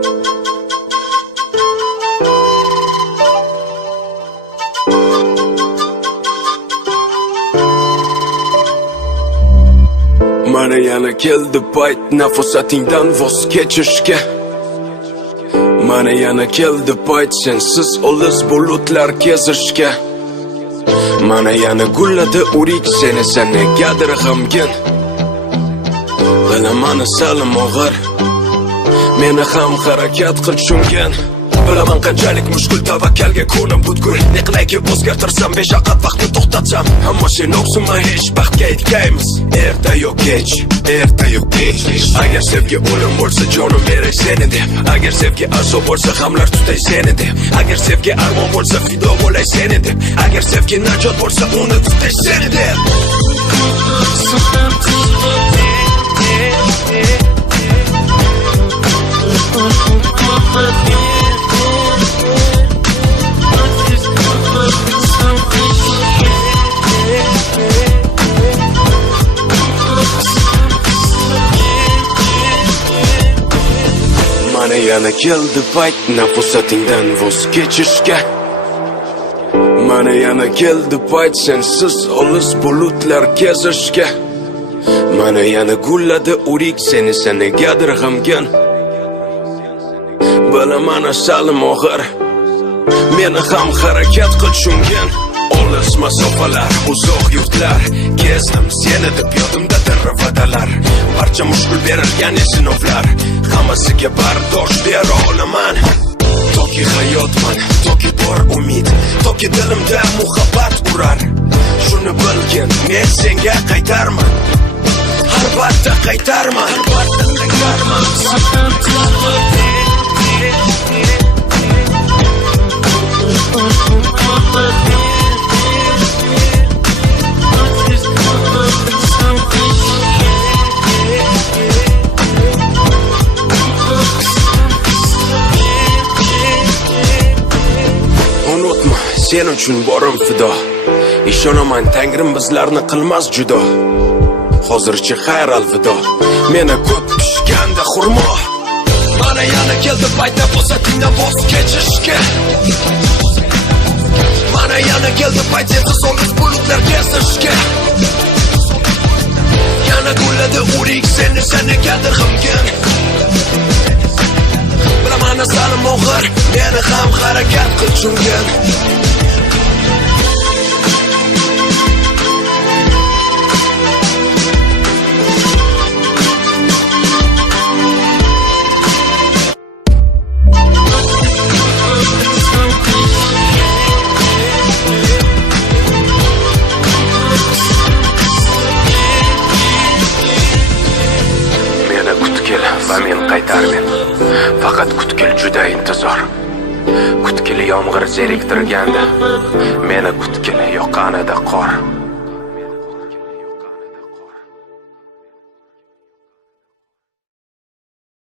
Mana yana keldi payt nafasatingdan voz kechishga. Mana yana keldi payt sensiz olis bulutlar kezishga. Mana yana gulladi urik seni negadir g'amgin. Bilaman salim og'ir, meni ham harakat qil tushungan. Bilaman qanchalik mushkul tavakkalga ko'nim butkul. Ne qilayki o'zgartirsam beshaqat vaqtni to'xtatsam, ammo sen o'qsima hech baxtga yetgaymiz. Erta yo kech, erta yo kech. Agar sevgi o'lim bo'lsa jonim beray seni deb. Agar sevgi azob bo'lsa hamlar tutay seni deb. Agar sevgi armon bo'lsa fido bo'lay seni deb. Agar sevgi najot bo'lsa uni tutay seni deb. Mana yana keldi payt nafasatingdan voz kechishga. Mana yana keldi payt sensiz olis bulutlar kezishga. Mana yana gulladi urik seni negadir g'amgin. Bilaman salim og'ir, meni ham harakat qil tushungan. Olis masofalar, uzoq yurtlar kezdim seni deb yodimda va'dalar. Barcha mushkul berilgan sinovlar, hammasiga bardosh bera olaman. Toki hayotman, toki bor umid, toki dilimda muhabbat urar. Shuni bilgin, men senga qaytarman. Albatta qaytarman, albatta qaytarman. Unutma, sen uchun borim fido. Ishonaman Tangrim bizlarni qilmas judo. Hozircha xayr alvido. Meni ko'p pishganda xurmo. Mana yana keldi payt nafasatingdan voz kechishga. Mana yana keldi payt sensiz olis bulutlar kezishga. Yana gulladi urik seni negadir g'amgin. Bilaman salim og'ir, meni ham harakat qil tushungan. Va men qaytarmen. Faqat kutkil juda intizor. Kutkil yomg'ir zeriktirganda, meni kutkil yoqqanida qor.